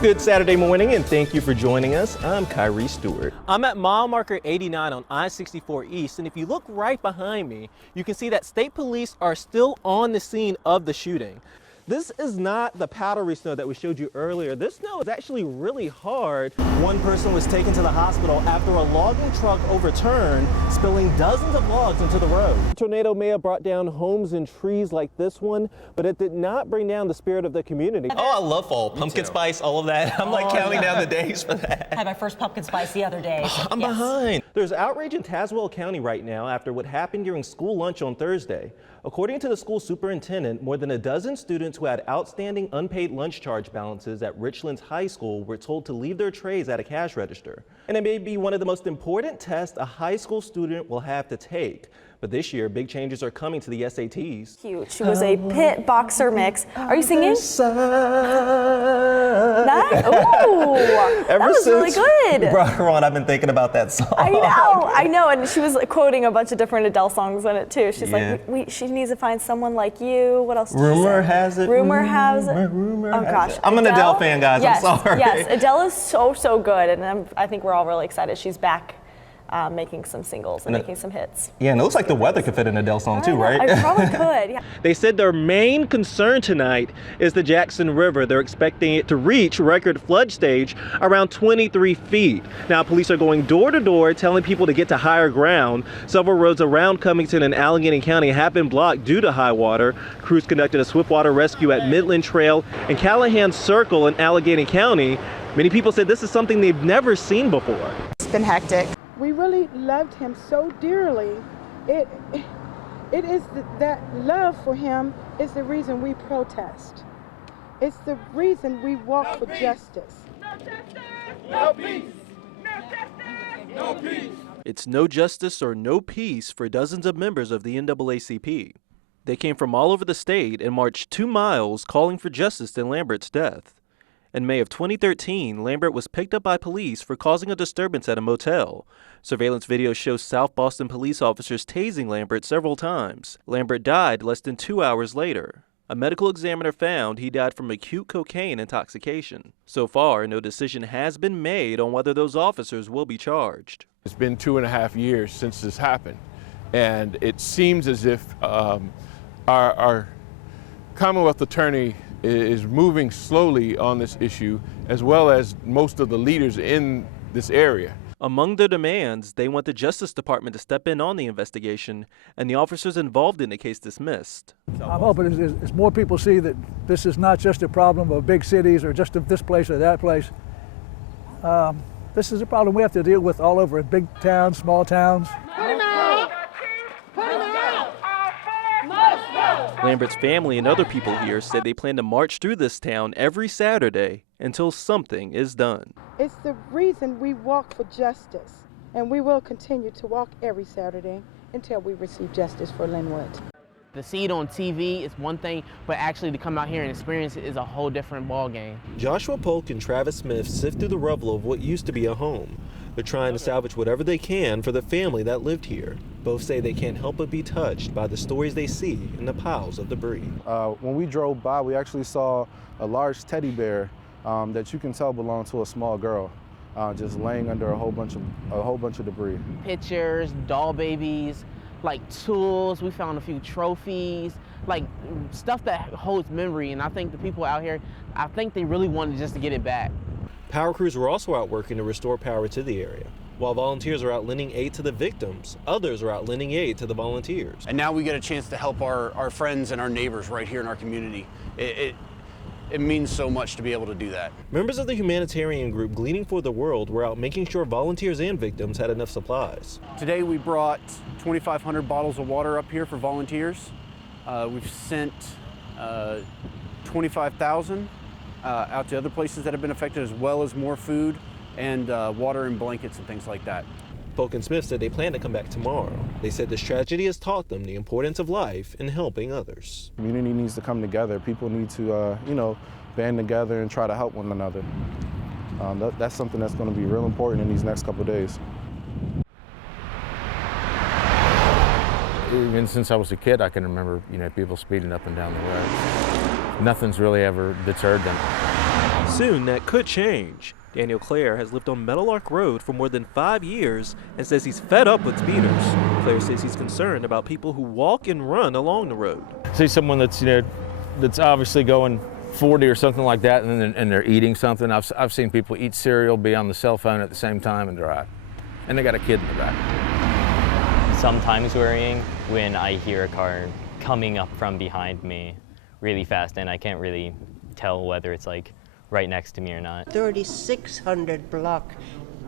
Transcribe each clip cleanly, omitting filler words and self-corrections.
Good Saturday morning, and thank you for joining us. I'm Khiree Stewart. I'm at mile marker 89 on I-64 East, and if you look right behind me, you can see that state police are still on the scene of the shooting. This is not the powdery snow that we showed you earlier. This snow is actually really hard. One person was taken to the hospital after a logging truck overturned, spilling dozens of logs into the road. The tornado may have brought down homes and trees like this one, but it did not bring down the spirit of the community. Oh, I love fall. Pumpkin spice, all of that. I'm like counting down the days for that. I had my first pumpkin spice the other day. So I'm behind. There's outrage in Tazewell County right now after what happened during school lunch on Thursday. According to the school superintendent, more than a dozen students who had outstanding unpaid lunch charge balances at Richlands High School were told to leave their trays at a cash register. And it may be one of the most important tests a high school student will have to take. But this year, big changes are coming to the SATs. Cute. She was a pit boxer mix. Are you singing? That? Ooh, that was really good. You brought her on, I've been thinking about that song. I know, and she was quoting a bunch of different Adele songs in it too. She's like, she needs to find someone like you. What else? Rumor has it. Rumor has it. Oh gosh. I'm an Adele fan, guys. Yes, I'm sorry. Yes, Adele is so good, and I think we're all really excited. She's back. Making some singles and making some hits. Yeah, and it looks like the weather could fit an Adele song too, right? I probably could, yeah. They said their main concern tonight is the Jackson River. They're expecting it to reach record flood stage around 23 feet. Now, police are going door to door telling people to get to higher ground. Several roads around Covington and Allegheny County have been blocked due to high water. Crews conducted a swiftwater rescue at Midland Trail and Callahan Circle in Allegheny County. Many people said this is something they've never seen before. It's been hectic. We really loved him so dearly. It is that love for him is the reason we protest. It's the reason we walk for justice. No justice! No peace! No justice! No peace! It's no justice or no peace for dozens of members of the NAACP. They came from all over the state and marched 2 miles calling for justice in Lambert's death. In May of 2013, Lambert was picked up by police for causing a disturbance at a motel. Surveillance video shows South Boston police officers tasing Lambert several times. Lambert died less than 2 hours later. A medical examiner found he died from acute cocaine intoxication. So far, no decision has been made on whether those officers will be charged. It's been 2.5 years since this happened, and it seems as if our Commonwealth Attorney is moving slowly on this issue, as well as most of the leaders in this area. Among their demands, they want the Justice Department to step in on the investigation and the officers involved in the case dismissed. I'm hoping as more people see that this is not just a problem of big cities or just of this place or that place. This is a problem we have to deal with all over, in big towns, small towns. Lambert's family and other people here said they plan to march through this town every Saturday until something is done. It's the reason we walk for justice, and we will continue to walk every Saturday until we receive justice for Linwood. To see it on TV is one thing, but actually to come out here and experience it is a whole different ball game. Joshua Polk and Travis Smith sift through the rubble of what used to be a home. They're trying to salvage whatever they can for the family that lived here. Both say they can't help but be touched by the stories they see in the piles of debris. When we drove by, we actually saw a large teddy bear that you can tell belonged to a small girl, just laying under a whole bunch of debris. Pictures, doll babies, like tools. We found a few trophies, like stuff that holds memory. And I think the people out here, I think they really wanted just to get it back. Power crews were also out working to restore power to the area. While volunteers are out lending aid to the victims, others are out lending aid to the volunteers. And now we get a chance to help our friends and our neighbors right here in our community. It means so much to be able to do that. Members of the humanitarian group Gleaning for the World were out making sure volunteers and victims had enough supplies. Today we brought 2,500 bottles of water up here for volunteers. We've sent 25,000 out to other places that have been affected, as well as more food and water and blankets and things like that. Polk and Smith said they plan to come back tomorrow. They said this tragedy has taught them the importance of life and helping others. Community needs to come together. People need to, band together and try to help one another. That's something that's going to be real important in these next couple of days. Even since I was a kid, I can remember, people speeding up and down the road. Nothing's really ever deterred them. Soon that could change. Daniel Clare has lived on Meadowlark Road for more than 5 years and says he's fed up with speeders. Clare says he's concerned about people who walk and run along the road. See someone that's, that's obviously going 40 or something like that, and they're eating something. I've seen people eat cereal, be on the cell phone at the same time and drive. And they got a kid in the back. Sometimes worrying when I hear a car coming up from behind me really fast and I can't really tell whether it's like right next to me or not. 3600 block.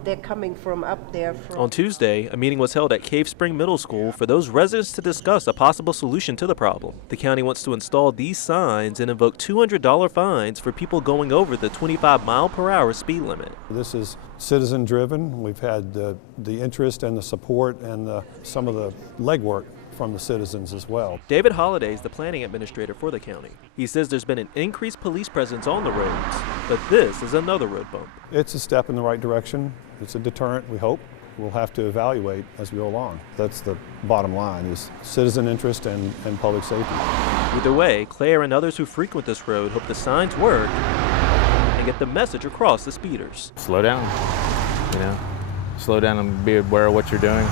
They're coming from up there. On Tuesday, a meeting was held at Cave Spring Middle School for those residents to discuss a possible solution to the problem. The county wants to install these signs and invoke $200 fines for people going over the 25-mile-per-hour speed limit. This is citizen-driven. We've had the interest and the support and some of the legwork from the citizens as well. David Holliday is the planning administrator for the county. He says there's been an increased police presence on the roads, but this is another road bump. It's a step in the right direction. It's a deterrent, we hope. We'll have to evaluate as we go along. That's the bottom line, is citizen interest and public safety. Either way, Claire and others who frequent this road hope the signs work and get the message across to speeders. Slow down, slow down and be aware of what you're doing.